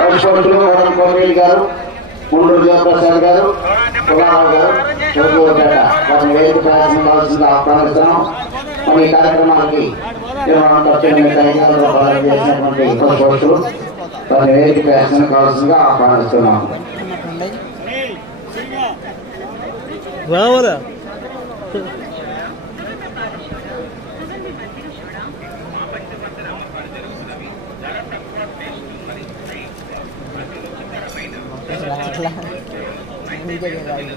పరిశోధకులు వరం కోమరెడ్డి గారు ముండూరు జయప్రసాద్ గారు పుల్లారావు గారు చౌదరిపేట వారిని వేదిక ప్రయాసం ఆహ్వానిస్తున్నాం మరి ఈ కార్యక్రమానికి భారత చేసినటువంటి పరిశోధకులు వారిని వేదిక ప్రయాసం కావాల్సిందిగా ఆహ్వానిస్తున్నాం. రావాలా?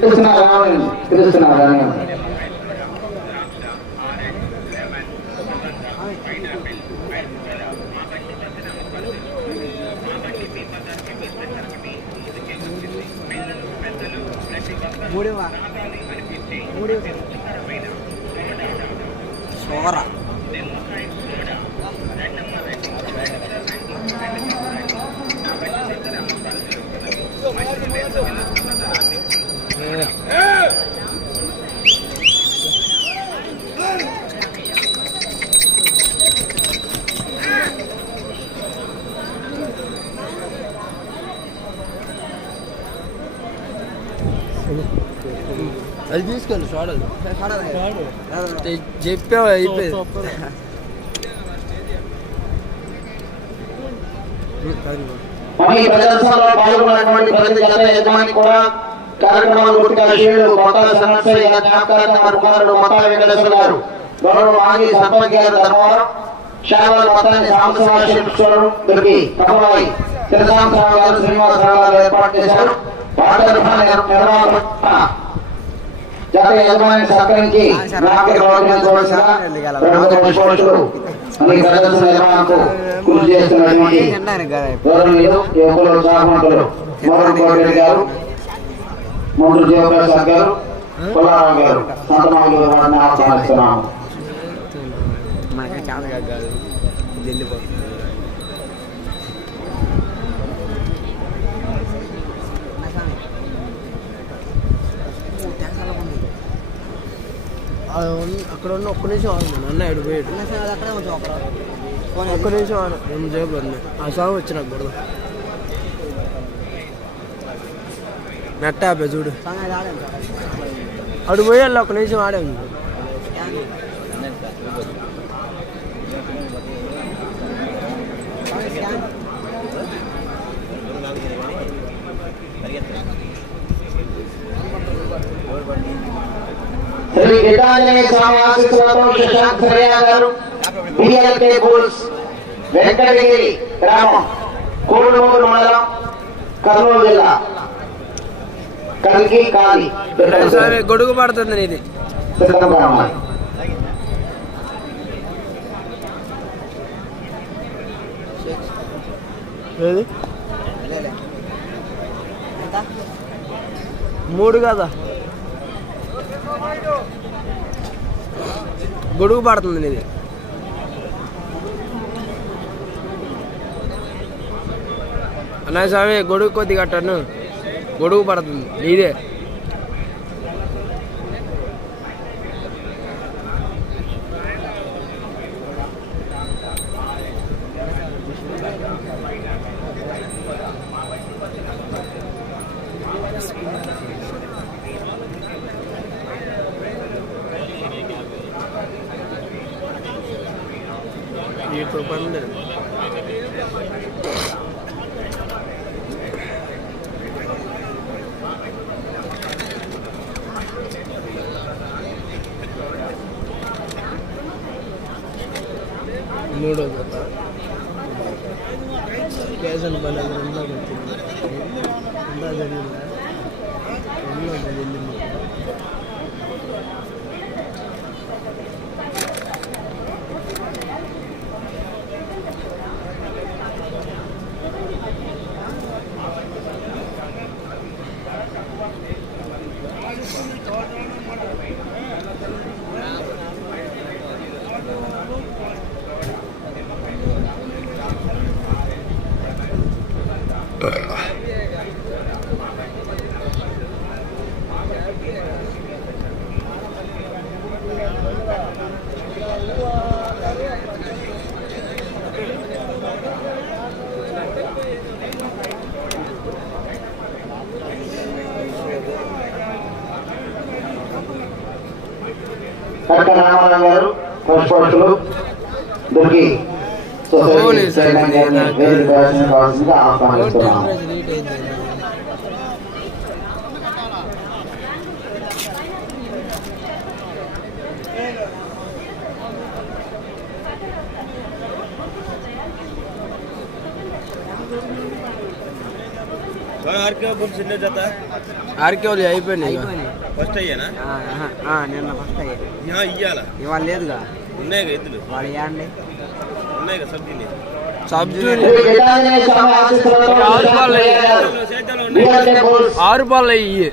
కృష్ణ రామన్ కృష్ణ రామన్ చెప్పావు అయిపోయింది. ఈ ప్రదర్శనలో పాల్గొన్నటువంటి ప్రతి జత యజమాని కూడా కార్యక్రమాలు గుర్తుగా శివుడు మొత్తాల సమస్య జ్ఞాపకార్థం వారి కుమారుడు మొత్తాల వెంకటేశ్వర గారు. గౌరవ మాజీ సర్పంచ్ గారు ధర్మవరం శాలల మొత్తాన్ని సాంసవాశ్వరుడు దొరికి కమలాయి శ్రీరామరావు గారు శ్రీనివాసరావు గారు ఏర్పాటు చేశారు. పాట నిర్మాణ జత యజమాని సహకరించి నాకే గౌరవించవలసిన ప్రదర్శన నిర్మాణకు కృషి చేస్తున్నటువంటి యువకులు మోహన్ గారు మూడు గారు గారు సంతమాలు వారిని ఆహ్వానిస్తున్నాము అక్కడ ఉన్న ఒక్క నిమిషం ఆగు అన్న ఎడు పోయాడు. ఒక్క నిమిషం ఆగు. ఏం జేబులు ఉన్నాయి ఆ సాగు వచ్చి నాకు బుడద నెట్ చూడు. అడు పోయాలి ఒక్క నిమిషం ఆడాము శ్రీ గీతాంజనేయ స్వామి ఆశీస్సులతో శశాంత్ సరయ్య గారు బిఎల్కే బుల్స్ వెంకటగిరి గ్రామం కోడుమూరు మండలం కర్నూలు జిల్లా. కలికి కాలి. సరే గొడుగు పడుతుంది ఏది? మూడు కదా? గొడుగు పడుతుంది ఇది అన్నా స్వామి గొడుగు కొద్ది కట్టను. గొడుగు పడుతుంది. నీదే. మూడో జత కేసన్ పల్లె రెండో వచ్చింది రెండో జరిగిందా రెండో జరిగింది కట్ట రామారావు గారు పోస్ట్ పోస్టులు దుర్గి సొసైటీ చైర్మన్ గారిని వేదిక ప్రదర్శన కావాల్సిందిగా ఆహ్వానిస్తున్నాం రీట్ అయింది ఆర్కే బుక్స్ ఎన్ని జత ఆర్కేలు అయిపోయినాయి. ఫస్ట్ అయ్యానా? ఆ, ఆహా, ఆ, నిన్న ఫస్ట్ అయ్యాయి యా, ఇయ్యాల? ఇవాళ లేదుగా. ఉన్నాయి కదా ఎద్దులు వాడు ఇవ్వండి ఉన్నాయి కదా సబ్జీని ఆరు పాలు అయ్యి.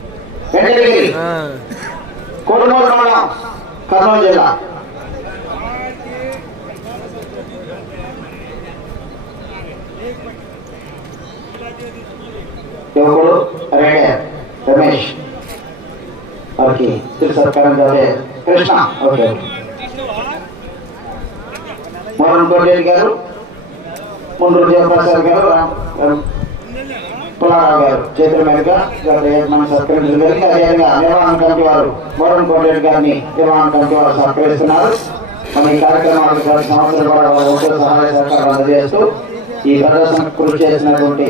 కర్నూలు జిల్లా. రమేష్ ఓకే తిరు సత్కారం కృష్ణ ఓకే మోహన్ కోటేరి గారు ముందూరు జయప్రసాద్ గారు పుల్లారావు గారు చేతుల మీదుగా గత యజమాని సత్కరించడం జరిగింది అదేవిధంగా నిర్వహణ కమిటీ వారు మోహన్ కోటేరి గారిని నిర్వహణ కమిటీ వారు సత్కరిస్తున్నారు మన ఈ కార్యక్రమాలకు గత సంవత్సరం కూడా వారు ఎంతో సహాయ సహకారం అందజేస్తూ ఈ ప్రదర్శనకు కృషి చేసినటువంటి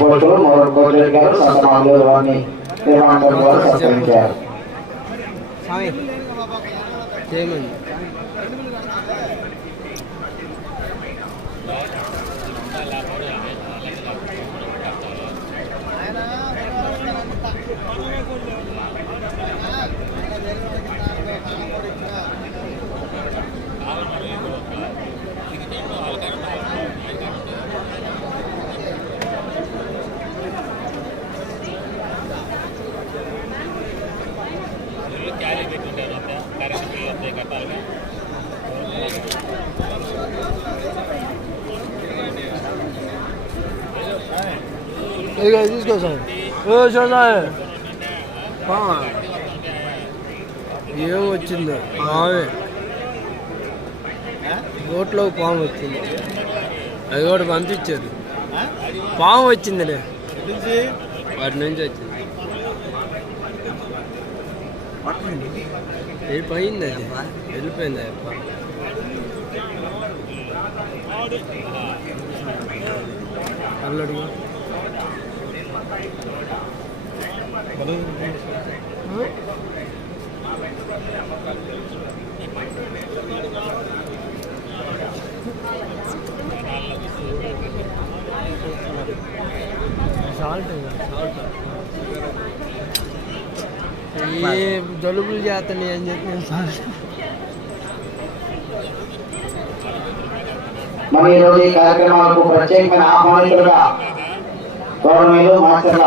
పోస్టులు మోహన్ కోటేరి గారు సంతమాలు వారిని కమిటీ వారు సత్కరించారు స్వామి చేయమని ఇదిగో తీసుకో సార్ ఓ చూడాలి ఏం వచ్చిందో? పామే. బోట్లో పాము వచ్చింది. అది కూడా పంపించారు పాము వచ్చిందిలే. వాటి నుంచి వచ్చింది. వెళ్ళిపోయింది అది. వెళ్ళిపోయింది అప్ప అల్లడు సాల్ట్ సాల్ట్ ఏ జలుబులు చేస్తున్నాయి అని చెప్పి నేను సాల్ట్ మరి ఈ కార్యక్రమాలకు ప్రత్యేకమైన ఆహ్వానితులుగా గౌరవనీయులు మాచర్ల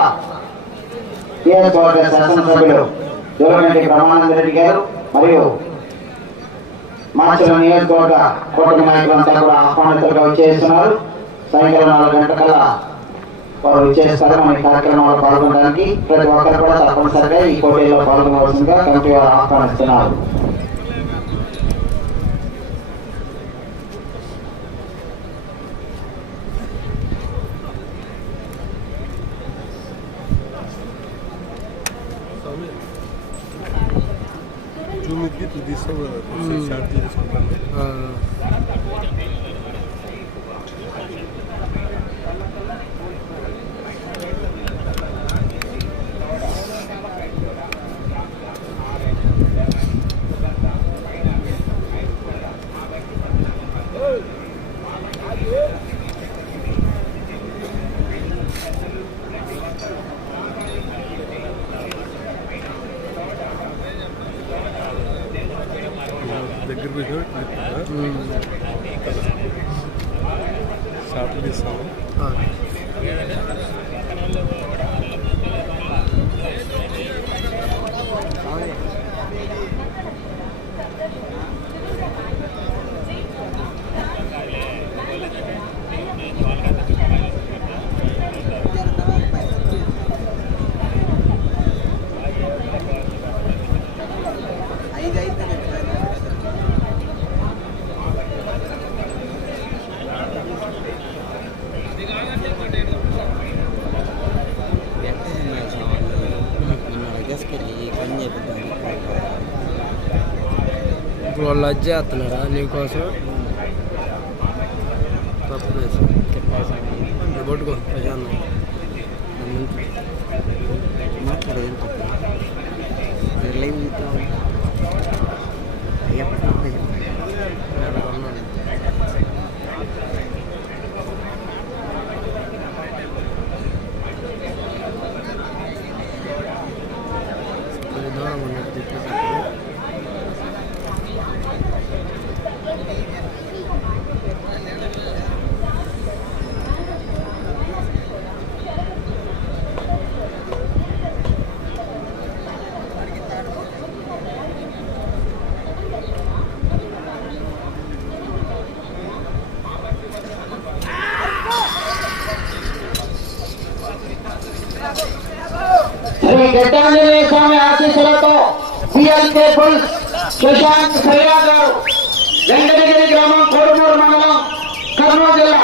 నియోజకవర్గ శాసనసభ్యులు జోలరెడ్డి బ్రహ్మానంద రెడ్డి గారు మరియు మాచర్ల నియోజకవర్గ కూటమి నాయకులంతా కూడా ఆహ్వానితులుగా వచ్చేస్తున్నారు. సాయంకాలం నాలుగు గంటల వారు వచ్చేస్తారు మన ఈ కార్యక్రమంలో పాల్గొనడానికి. ప్రతి ఒక్కరు కూడా తప్పనిసరిగా ఈ పోటీలో పాల్గొనవలసిందిగా కమిటీ వారు ఆహ్వానిస్తున్నారు. వాళ్ళు అది చేస్తున్నారా నీకోసం? శ్రీ గడ్డాంజనేయ స్వామి ఆశీస్సులతో పిఎల్కే పుల్స్ సుశాంత్ సయ్యా గారు వెంకటగిరి గ్రామం కోడుమూరు మండలం కర్నూలు జిల్లా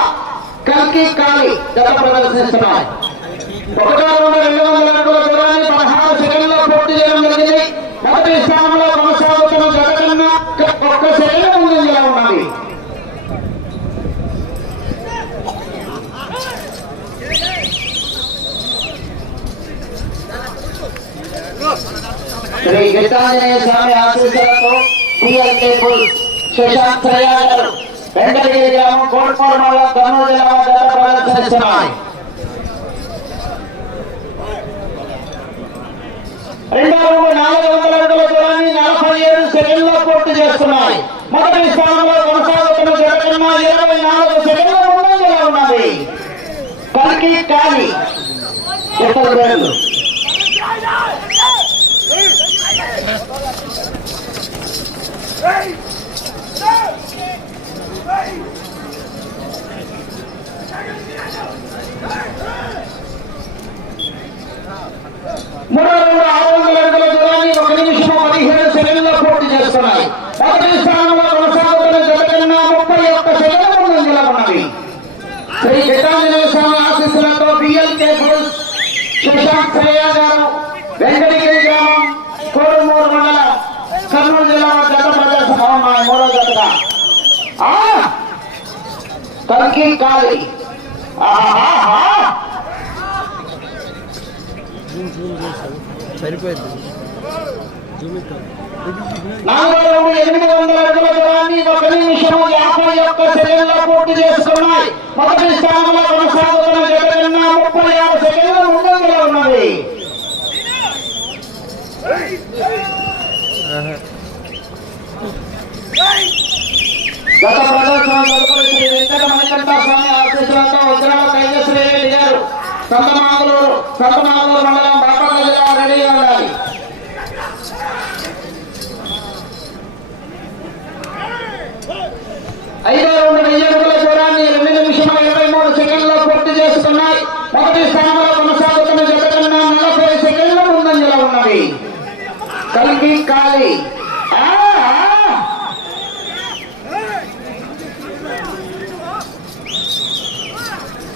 కల్కి కాళి గత ప్రదర్శిస్తున్నాయి. ఒకటో రెండు రెండు వందల అడుగుల దూరాన్ని పదహారు సెకండ్లో పూర్తి చేయడం జరిగింది మొదటి స్థానంలో కొనసాగుతున్న జత కన్నా ఒక్క సెకండ్ ముందంజలో ఉన్నది శ్రీ గీతాంజనేయ స్వామి ఆశీస్సులతో పిఎల్కే పుల్ గారు వెంకటగిరి గ్రామం కోడుకోడు మండలం కర్నూలు జిల్లా వద్ద ప్రదర్శనిస్తున్నాయి రెండవ నాలుగు వందల అడుగుల దూరాన్ని నలభై ఏడు సెకండ్లో పూర్తి చేస్తున్నాయి. మొదటి స్థానంలో కొనసాగుతున్న జగన్మ ఇరవై నాలుగు సెకండ్ల ముందంజలో ఉన్నది. కలికి కాలి. ఇతర రెండు మూడో రౌండ్ ఆరు వందల అడుగుల దూరాన్ని ఒక నిమిషం పదిహేడు సెకండ్లో పూర్తి చేస్తున్నాయి మొదటి స్థానంలో కొనసాగుతున్న జగన్న ముప్పై ఒక్క సెకండ్ల ముందు నిలబడినది శ్రీ గీతాంజనేయ స్వామి ఆశీస్సులతో బిఎల్కే బుల్స్ సుశాంత్ సయ్యా గారు వెంకటగిరి గ్రామం కోడుమూరు మండలం కర్నూలు జిల్లా జత ప్రదర్శన ఉన్నాయి మూడో జతగా ఆ! ఆహాహా! సరిపోయింది నాలుగో ఎనిమిది వందల అడుగుల దూరాన్ని ఒక నిమిషం యాభై ఒక్క సెకండ్ల పూర్తి చేసుకున్నాయి మొదటి స్థానంలో కొనసాగుతున్న జగన్న ముప్పై ఆరు సెకండ్ల ఉన్నది. గత ప్రదర్శన తదుపరి ఆశీస్సులతో తేజశ్రీ రెడ్డి గారు సంతమాగులూరు సంతమాగులూరు మండలం బాపట్ల జిల్లా ఉండాలి ఐదో దూరాన్ని రెండు నిమిషముల ఇరవై మూడు సెకండ్లో పూర్తి చేసుకున్నాయి మొదటి స్థానంలో కొనసాగుతున్న జగన్ నలభై సెకండ్ల ముందంజలో ఉన్నది కలిగి కాలి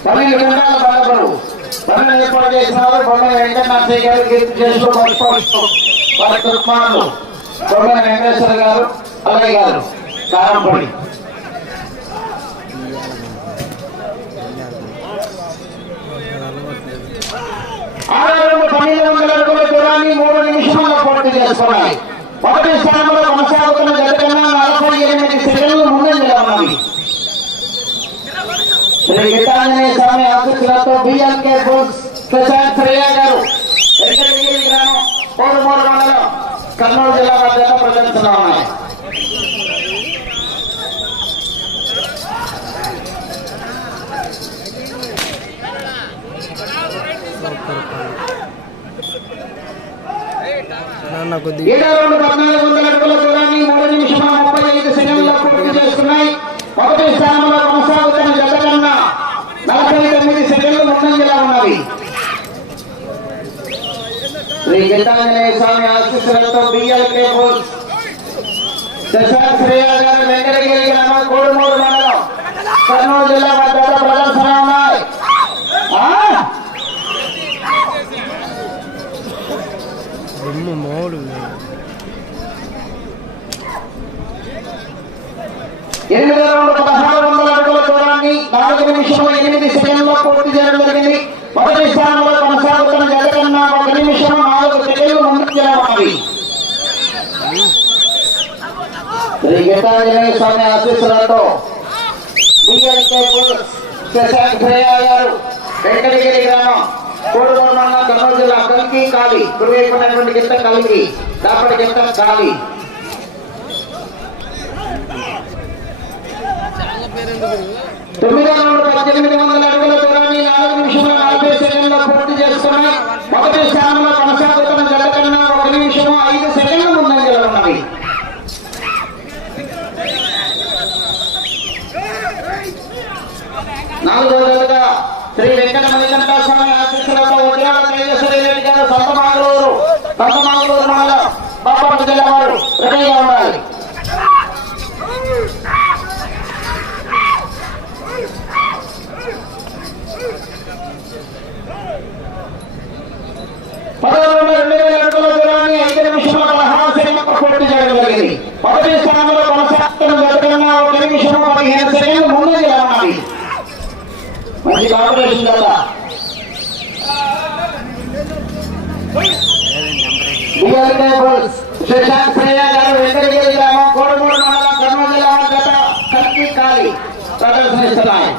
పన్నెండు గంటల బాలబడు పన్నెండు ఏర్పాటు చేసినారు బొమ్మల వెంకటనాథయ్య గారు కీర్తి చేస్తూ వారి కుమారులు బొమ్మల వెంకటేశ్వర గారు అలాగే గారు కారంపడి పన్నెండు వందల అడుగుల దూరాన్ని మూడు నిమిషాల్లో పూర్తి చేసుకున్నాయి. మొదటి స్థానంలో కొనసాగుతున్న జగన్ నలభై ఎనిమిది సెకండ్లు ముందంజలో ఉన్నది గిటాన్ని స్వామి ఆశీస్సులతో ముప్పై ఐదు సెకండ్ల పూర్తి చేస్తున్నాయి ఒకటి స్థానంలో కొనసాగుతాయి. నలభై తొమ్మిది సెకండ్లు ముందంజలా ఉన్నవి శ్రీ గీతాంజనేయ స్వామి ఆశీస్సులతో బిఎల్ కేబుల్ శశాంత్ గారు వెంకటగిరి గ్రామం కోడుమూరు మండలం కర్నూలు జిల్లా వద్ద ప్రదర్శన ఉన్నాయి ఆ? బొమ్మ మామూలు ఎనిమిది రౌండ్ పదహారు వందల అడుగుల దూరాన్ని నాలుగు నిమిషముల ఎనిమిది సెకండ్లో పూర్తి చేయడం జరిగింది మొదటి స్థానంలో కొనసాగుతున్న ఒక నిమిషం నాలుగు శ్రీ గీతాంజనేయ స్వామి ఆశీస్సులతో బిఎల్కే శశాంక్ గారు వెంకటగిరి గ్రామం మండలం కర్నూలు జిల్లా కలికి కాలి కుడివైపు గింత కలికి దాపటి గింత కాలి తొమ్మిది వందల పద్దెనిమిది వందల అరవై మొదటి స్థానంలో కొనసాగుతున్న జత కన్నా ఒక నిమిషము ఐదు సెకండ్లు ముందంజలో ఉన్నవి. నాలుగో శ్రీ వెంకట స్వామి ఆశీస్సులతో ఉద్యోగ తేజస్వరి రెడ్డి గారు సొంత మంగళూరు సొంత మంగళూరు మండలం బాపట్ల జిల్లా వారు రెడీగా ఉండాలి. పదకొండు రెండు వేల అడుగుల దూరాన్ని ఐదు నిమిషముల పదహారు పూర్తి చేయడం జరిగింది మొదటి స్థానంలో కొనసాగుతున్న ఒక పదిహేను మంచి కదా గారు వెంకటగిరి గ్రామం మండలం కర్నూలు జిల్లా గత కాలి ప్రదర్శనిస్తున్నాయి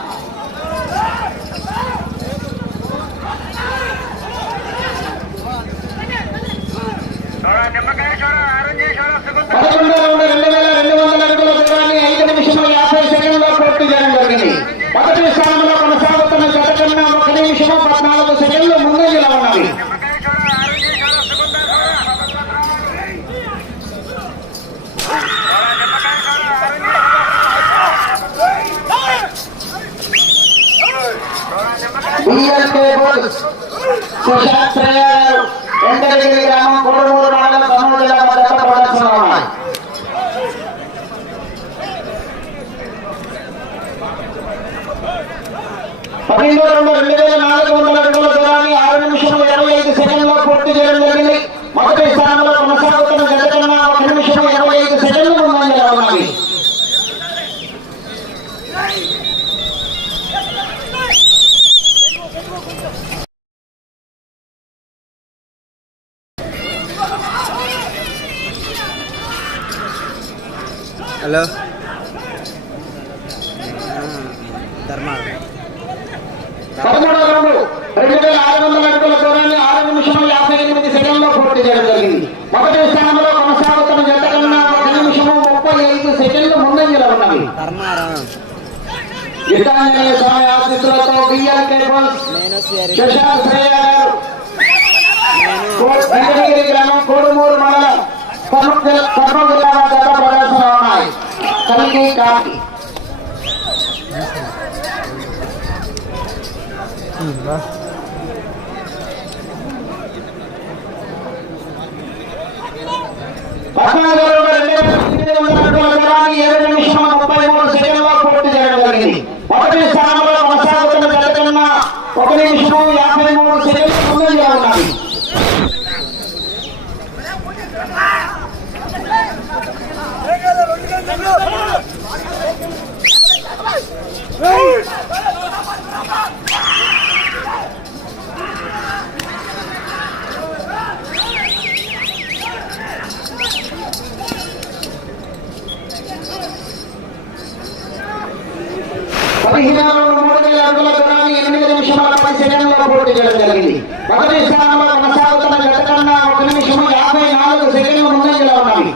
పదకొండు రౌండ్ రెండు వేల రెండు వందల అడుగుల దూరాన్ని ఐదు నిమిషముల యాభై సెకండ్లో పూర్తి చేయడం జరిగింది మొదటి స్థానంలో కొనసాగుతున్న జత కన్నా ఒక నిమిషము పద్నాలుగు సెకండ్లు ముందంజలో ఉన్నవి బిఎల్కే బుల్స్ సుశాంత్ శ్రేయ గారు వెంకటగిరి గ్రామం కోడుమూరు మండలం కర్నూలు జిల్లా మధ్య ప్రదర్శన ఉన్నాయి పన్నెండు రెండు రెండు వేల నాలుగు వందల అడుగుల దూరాన్ని ఆరు నిమిషముల ఇరవై ఐదు సెకండ్లో పూర్తి చేయడం జరిగింది మొదటి స్థానంలో కొనసాగుతున్న జత కన్నా ఒక నిమిషం ఇరవై ఐదు సెకండ్లు ముందంజలో ఉన్నవి హలో. ధర్మాలు పదమూడవ రౌండ్. రెండు వేల ఆరు వందల అడుగుల దూరాన్ని ఆరు నిమిషం యాభై ఎనిమిది సెకండ్లో పూర్తి చేయడం జరిగింది. మొదటి స్థానంలో కొనసాగుతున్న జత కన్నా ఒక నిమిషము ముప్పై ఐదు సెకండ్లు ముందంజలో ఉన్నవి ధర్మారా గీతాంజనేయ స్వామి ఆశీస్సులతో బిఎల్ కేబుల్స్. నేను శ్రీ శశాంత్ శ్రేయ గారు. కో- వెంకటగిరి గ్రామం కోడుమూరు మండలం. కర్నూలు జిల్లా ప్రదర్శన కలిగి కాకి పద్నాలుగు ఏడు నిమిషముల ముప్పై మూడు సెకండ్లో పూర్తి చేయడం జరిగింది. స్థానంలో కొనసాగుతున్న ఒక యాభై మూడు సెకండ్లు ఉన్నది అడుగుల దూరాన్ని ఎనిమిది నిమిషముల పది సెకండ్లో పూర్తి చేయడం జరిగింది మొదటి స్థానంలో కొనసాగుతున్న జత ఒక నిమిషము యాభై నాలుగు సెకండ్లు ముందంజలో ఉన్నవి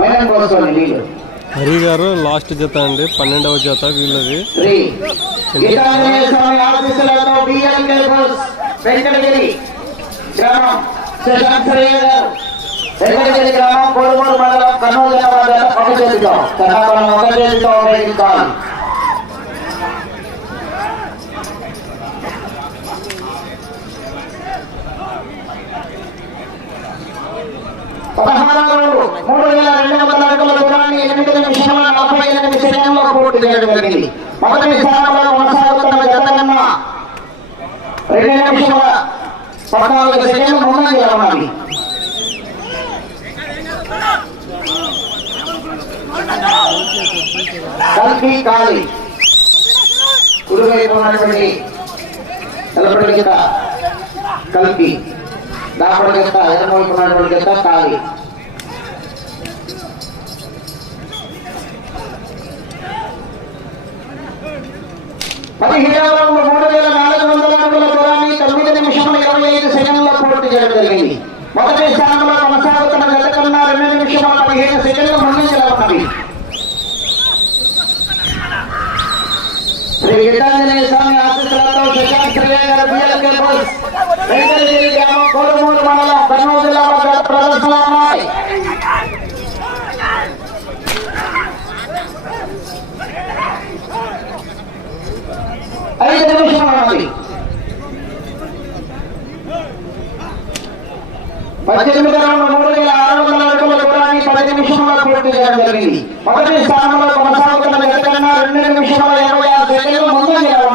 మైదాన్ కోసం నీళ్ళు. హరి గారు లాస్ట్ జత అండి పన్నెండవ జత వీళ్ళది. గ్రామం. మండలం కర్నూలు జిల్లా వారి ఒక చేతితో సన్నాపనం ఒక చేతితో ఉపయోగించాలి పదహారవ రౌండ్ మూడు వేల రెండు వందల అడుగుల దూరాన్ని ఎనిమిది నిమిషముల నలభై ఎనిమిది సెకండ్లో పూర్తి చేయడం జరిగింది. మొదటి స్థానంలో కొనసాగుతున్న రెండు నిమిషముల పద్నాలుగు సెకండ్లు ఉన్నది కల్కి కాలి. కుడివైపు ఉన్నటువంటి తెల్లపడి కల్కి. దాపడి గీత ఎడమవైపు ఉన్నటువంటి గీత పదిహేడవ మూడు వేల నాలుగు వందల అడుగుల దూరాన్ని తొమ్మిది నిమిషముల ఇరవై ఐదు సెకండ్ల పూర్తి చేయడం జరిగింది మొదటి స్థానంలో కొనసాగుతున్న గత కన్నా రెండు నిమిషముల పదిహేను సెకండ్లు ముందంజలో ఉన్నవి శ్రీ గీతాంజనేయ స్వామి ఆశీస్సులతో శశాంత్ శ్రీయ వెంకటగిరి గ్రామం కోరుమూరు మండలం కర్నూలు జిల్లా వద్ద ఉన్నాయి ఐదు నిమిషం పద్దెనిమిది రౌండ్ మూడు వేల ఆరు వందల అడుగుల దూరాన్ని పది నిమిషంలో పూర్తి చేయడం జరిగింది. మొదటి స్థానంలో కొనసాగుతున్న జగన్ రెండు నిమిషముల ఇరవై ఆరు సెకండ్లు ముందంజలో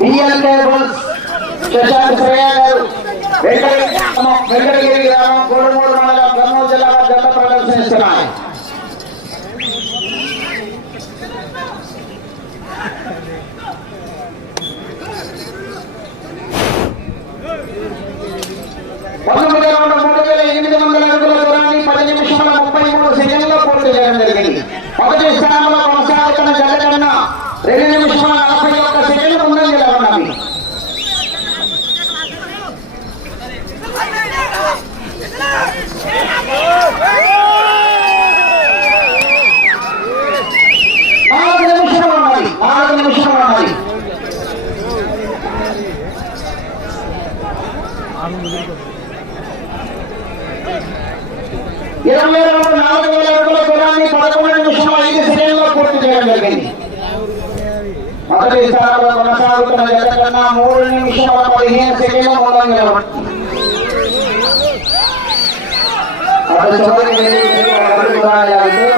ఉన్నది బిఎల్కే శశాంత్ శ్రేయ గారు వెంకటగిరి గ్రామం కోడుమూరు మండలం కర్నూలు జిల్లా జత పంతొమ్మిది మూడు వేల ఎనిమిది వందల అడుగుల దూరాన్ని పది నిమిషముల ముప్పై మూడు సెకండ్లో పూర్తి చేయడం జరిగింది. మొదటి స్థానంలో కొనసాగుతున్న జత రెండు నిమిషముల నలభై ఒక్క సెకండ్లు ముందంజలో ఉన్నవి నాలుగు నిమిషములు ఉన్నది నాలుగు నిమిషములు ఉన్నది ఇరవై రెండు నాలుగు వేల అడుగుల దూరాన్ని పదకొండు నిమిషముల ఐదు సెకండ్లో పూర్తి చేయడం జరిగింది మొదటి స్థానంలో కొనసాగుతున్న జత కన్నా మూడు నిమిషముల పదిహేను సెకండ్ల ముందంజలో అటు చివరి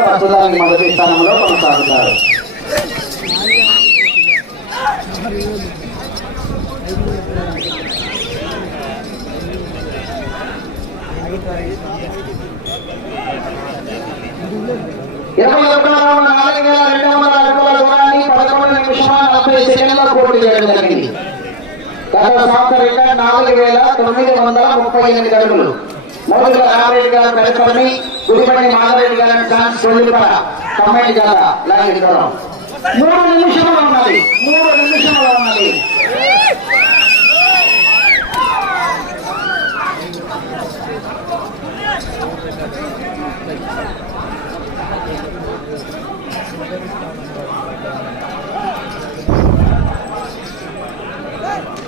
ప్రస్తుతానికి మొదటి స్థానంలో కొనసాగుతారు ఇరవై ఒకటి నాలుగు వేల రెండు వందల నిమిషాల సెకండ్ల పూర్తి చేయడం జరిగింది. గత సంవత్సరం నాలుగు వేల తొమ్మిది వందల ముప్పై ఎనిమిది అడుగులు. మోదుల రామరెడ్డి గారు పెడపల్లి గుడిపల్లి మాధవరెడ్డి గారిని ఛాన్స్ కొల్లిపర కమ్మాయి గల లాంటి మూడు నిమిషములు ఉన్నది. మూడు నిమిషములు ఉన్నది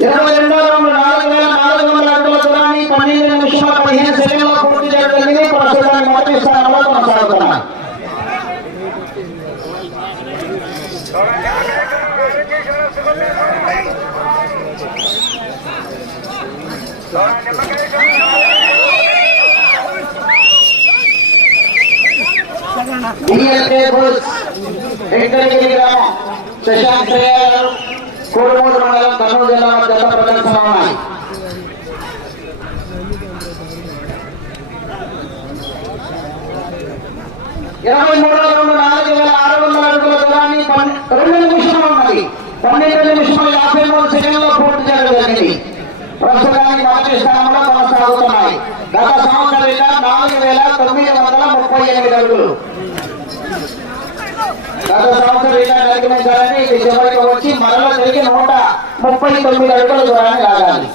ఇరవై రెండో రౌండ్ నాలుగు వేల నాలుగు వందల అడుగుల దూరాన్ని పన్నెండు నిమిషాల పదిహేను సెకండ్లో పూర్తి చేయడం జరిగింది ప్రస్తుతానికి మొదటి స్థానంలో కొనసాగుతున్నాయి బిఎల్కే బుల్స్ వెంకటగిరి గ్రామం శశాంత్ శ్రేయ మండలం కర్నూలు జిల్లా జత ప్రదర్శన ఉన్నాయి ఇరవై మూడు రెండు నాలుగు వేల ఆరు వందల అడుగుల దూరాన్ని రెండు నిమిషాలు ఉన్నది. పన్నెండు నిమిషముల యాభై మూడు సెకండ్లో పూర్తి చేయడం జరిగింది ప్రస్తుతానికి మొదటి స్థానంలో కొనసాగుతున్నాయి. గత సంవత్సరం నాలుగు వేల తొమ్మిది వందల ముప్పై ఎనిమిది అడుగులు. గత సంవత్సరం రికార్డు అధిగమించాలని ఇది చివరికి వచ్చి మరల తిరిగి నూట ముప్పై తొమ్మిది అడుగుల దూరాన్ని లాగాలి.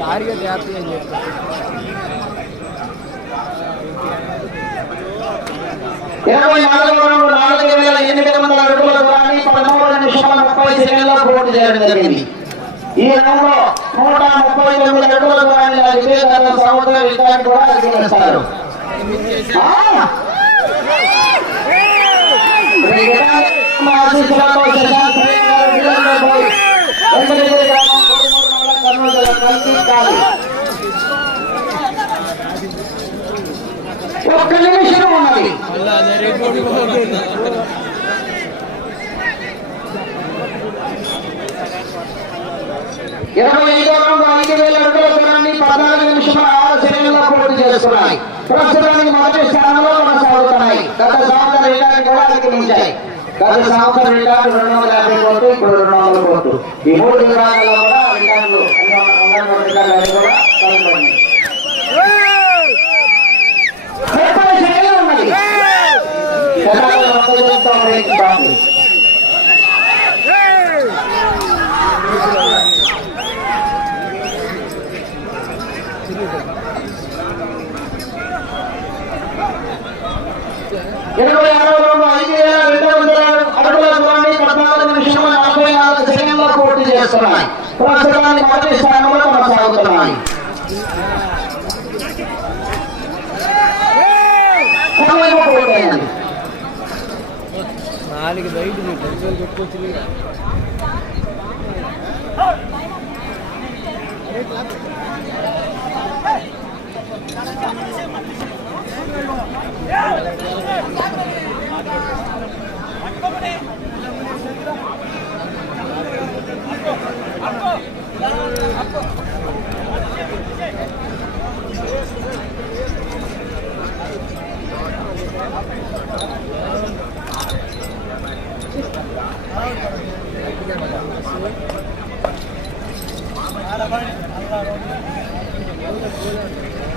దారిగా జాతీయం చేస్తారు ఇరవై నాలుగు నాలుగు వేల ఎనిమిది వందల అడుగుల ద్వారా పదమూడు నిమిషాల ముప్పై సెకండ్లో పోటీ చేయడం జరిగింది. ఈ రౌండ్లో నూట ముప్పై తొమ్మిది అడుగుల ద్వారా విజయదారుల సముద్ర విజయాన్ని కూడా అధిగమిస్తారు. ఆశీస్సులతో ఇరవై ఐదో రౌండ్ ఐదు వేల అడుగుల దూరాన్ని పద్నాలుగు నిమిషాల ఆరు సెకండ్లలో పూర్తి చేస్తున్నాయి ప్రస్తుతానికి మొదటి స్థానంలో కొనసాగుతున్నాయి. గత సంవత్సరం రికార్డు కూడా అధిగమించాయి గత సంవత్సరం రికార్డు రెండు వందల యాభై కోట్లు ఇప్పుడు రెండు వందల కోట్లు. ఈ మూడు విభాగాల్లో కూడా రికార్డులు ఉన్నటువంటి రికార్డులు అన్ని కూడా కనుగొన్నాయి. ముప్పై సెకండ్లు ఉన్నది శతాబ్దం వందలతో ప్రయత్నిస్తోంది. ఇరవై ఆరో రౌండ్ ఐదు వేల రెండు వందల అడుగుల దూరాన్ని పద్నాలుగు నలభై నాలుగు పూర్తి చేస్తున్నాయి మొదటి స్థానంలో కొనసాగుతున్నాయి పూర్తయింది బయట బయట టెన్షన్ పెట్టుకోవచ్చు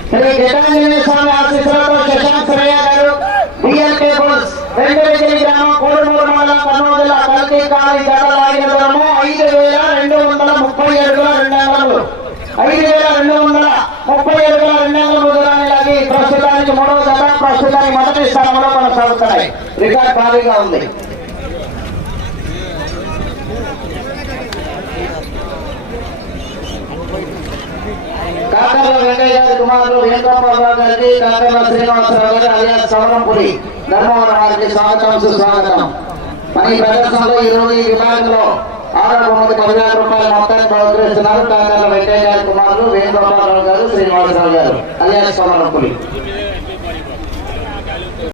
శ్రీ గిటాంజనేయ స్వామి ఆశీస్సులతో శశాంత్ సరయ్య గారు బిఎల్ టేబుల్స్ వెంకటగిరి గ్రామం కోడుమూరు మండలం కర్నూలు జిల్లా కల్తీ కాలి జత లాగిన ఐదు వేల రెండు వందల ముప్పై ఏడుగుల రెండు అంగళములు ఐదు వేల రెండు వందల ముప్పై ఏడుగుల రెండు అంగళములు దూరాన్ని లాగి ప్రస్తుతానికి మూడవ జత ప్రస్తుతానికి మొదటి స్థానంలో కొనసాగుతున్నాయి. రికార్డ్ భారీగా ఉంది. కాకర్ల వెంకయ్య గారి కుమారులు వెంకటరావు గారికి కాకర్ల శ్రీనివాసరావు గారి అలియా సవరంపురి ధర్మవరం వారికి స్వాగతం సుస్వాగతం. మన ఈ ప్రదర్శనలో ఈ రోజు ఈ విభాగంలో ఆరు మంది పదివేల రూపాయల మొత్తాన్ని బహుకరిస్తున్నారు. కాకర్ల వెంకయ్య గారి కుమారులు వేణుగోపాలరావు గారు శ్రీనివాసరావు గారు అలియా సవరంపురి